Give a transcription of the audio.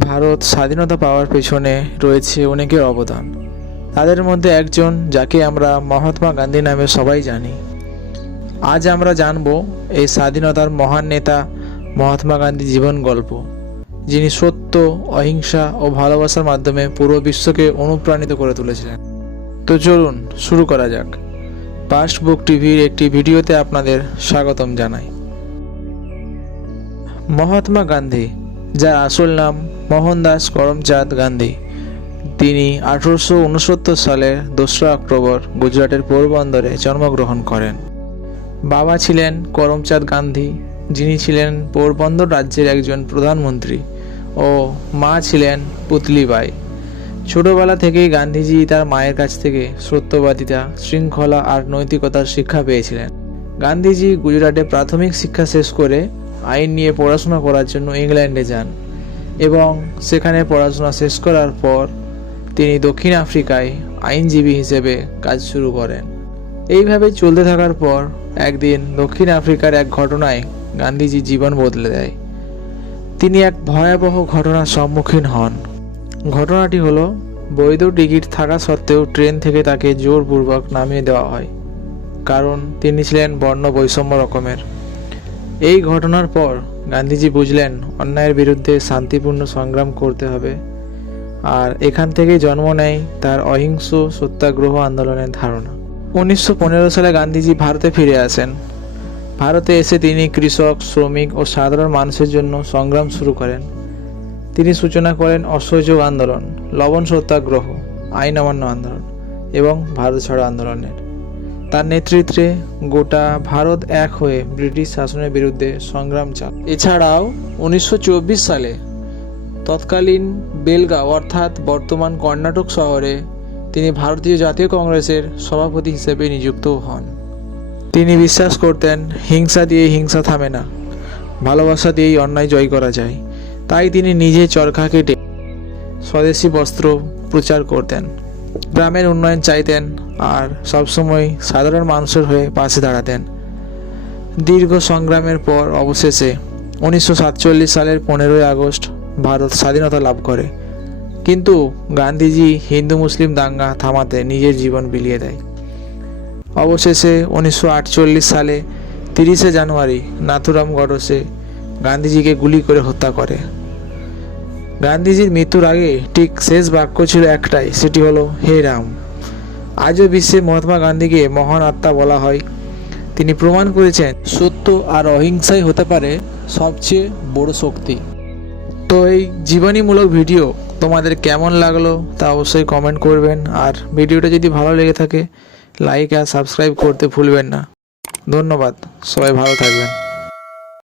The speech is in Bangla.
ভারত স্বাধীনতা পাওয়ার পেছনে রয়েছে অনেকের অবদান। তাদের মধ্যে একজন, যাকে আমরা মহাত্মা গান্ধী নামে সবাই জানি। আজ আমরা জানব এই স্বাধীনতার মহান নেতা মহাত্মা গান্ধী জীবন গল্প, যিনি সত্য, অহিংসা ও ভালোবাসার মাধ্যমে পুরো বিশ্বকে অনুপ্রাণিত করে তুলেছিলেন। তো চলুন শুরু করা যাক। পাস্ট বুক টিভির একটি ভিডিওতে আপনাদের স্বাগতম জানাই। মহাত্মা গান্ধী যার আসল নাম মোহনদাস করমচাঁদ গান্ধী। তিনি আঠারোশো উনসত্তর সালের দোসরা অক্টোবর গুজরাটের পোরবন্দরে জন্মগ্রহণ করেন। বাবা ছিলেন করমচাঁদ গান্ধী, যিনি ছিলেন পোরবন্দর রাজ্যের একজন প্রধানমন্ত্রী ও মা ছিলেন পুতলিবাই। ছোটবেলা থেকেই গান্ধীজি তার মায়ের কাছ থেকে সত্যবাদিতা, শৃঙ্খলা আর নৈতিকতার শিক্ষা পেয়েছিলেন। গান্ধীজি গুজরাটে প্রাথমিক শিক্ষা শেষ করে আইন নিয়ে পড়াশোনা করার জন্য ইংল্যান্ডে যান এবং সেখানে পড়াশোনা শেষ করার পর তিনি দক্ষিণ আফ্রিকায় আইনজীবী হিসেবে কাজ শুরু করেন। এইভাবে চলতে থাকার পর একদিন দক্ষিণ আফ্রিকার এক ঘটনায় গান্ধীজি জীবন বদলে দেয়। তিনি এক ভয়াবহ ঘটনার সম্মুখীন হন। ঘটনাটি হলো, বৈধ টিকিট থাকা সত্ত্বেও ট্রেন থেকে তাকে জোরপূর্বক নামিয়ে দেওয়া হয়, কারণ তিনি ছিলেন বর্ণ বৈষম্য রকমের। এই ঘটনার পর গান্ধীজি বুঝলেন অন্যায়ের বিরুদ্ধে শান্তিপূর্ণ সংগ্রাম করতে হবে, আর এখান থেকেই জন্ম নেয় তার অহিংস সত্যাগ্রহ আন্দোলনের ধারণা। উনিশশো পনেরো সালে গান্ধীজি ভারতে ফিরে আসেন। ভারতে এসে তিনি কৃষক, শ্রমিক ও সাধারণ মানুষের জন্য সংগ্রাম শুরু করেন। তিনি সূচনা করেন অসহযোগ আন্দোলন, লবণ সত্যাগ্রহ, আইন অমান্য আন্দোলন এবং ভারত ছাড়ো আন্দোলনের। তার নেতৃত্বে গোটা ভারত এক হয়ে ব্রিটিশ শাসনের বিরুদ্ধে সংগ্রাম চাল এছাড়াও উনিশশো চব্বিশ সালে তৎকালীন বেলগাঁও অর্থাৎ বর্তমান কর্ণাটক শহরে তিনি ভারতীয় জাতীয় কংগ্রেসের সভাপতি হিসেবে নিযুক্ত হন। তিনি বিশ্বাস করতেন, হিংসা দিয়ে হিংসা থামে না, ভালোবাসা দিয়েই অন্যায় জয় করা যায়। তাই তিনি নিজে চরখা কেটে স্বদেশি বস্ত্র প্রচার করতেন। গ্রামের উন্নয়ন চাইতেন আর সবসময় সাধারণ মানুষের হয়ে পাশে দাঁড়াতেন। দীর্ঘ সংগ্রামের পর অবশেষে উনিশশো সাতচল্লিশ সালের পনেরোই আগস্ট ভারত স্বাধীনতা লাভ করে। কিন্তু গান্ধীজি হিন্দু মুসলিম দাঙ্গা থামাতে নিজের জীবন বিলিয়ে দেয়। অবশেষে উনিশশো আটচল্লিশ সালে তিরিশে জানুয়ারি নাথুরাম গডসে গান্ধীজিকে গুলি করে হত্যা করে। গান্ধীজির মৃত্যুর আগে ঠিক শেষ বাক্য ছিল একটাই, সেটি হলো, হে রাম। আজও বিশ্বে মহাত্মা গান্ধীকে মহান আত্মা বলা হয়। তিনি প্রমাণ করেছেন, সত্য আর অহিংসাই হতে পারে সবচেয়ে বড় শক্তি। তো এই জীবনীমূলক ভিডিও তোমাদের কেমন লাগল তা অবশ্যই কমেন্ট করবেন। আর ভিডিওটা যদি ভালো লেগে থাকে লাইক আর সাবস্ক্রাইব করতে ভুলবেন না। ধন্যবাদ, সবাই ভালো থাকবেন।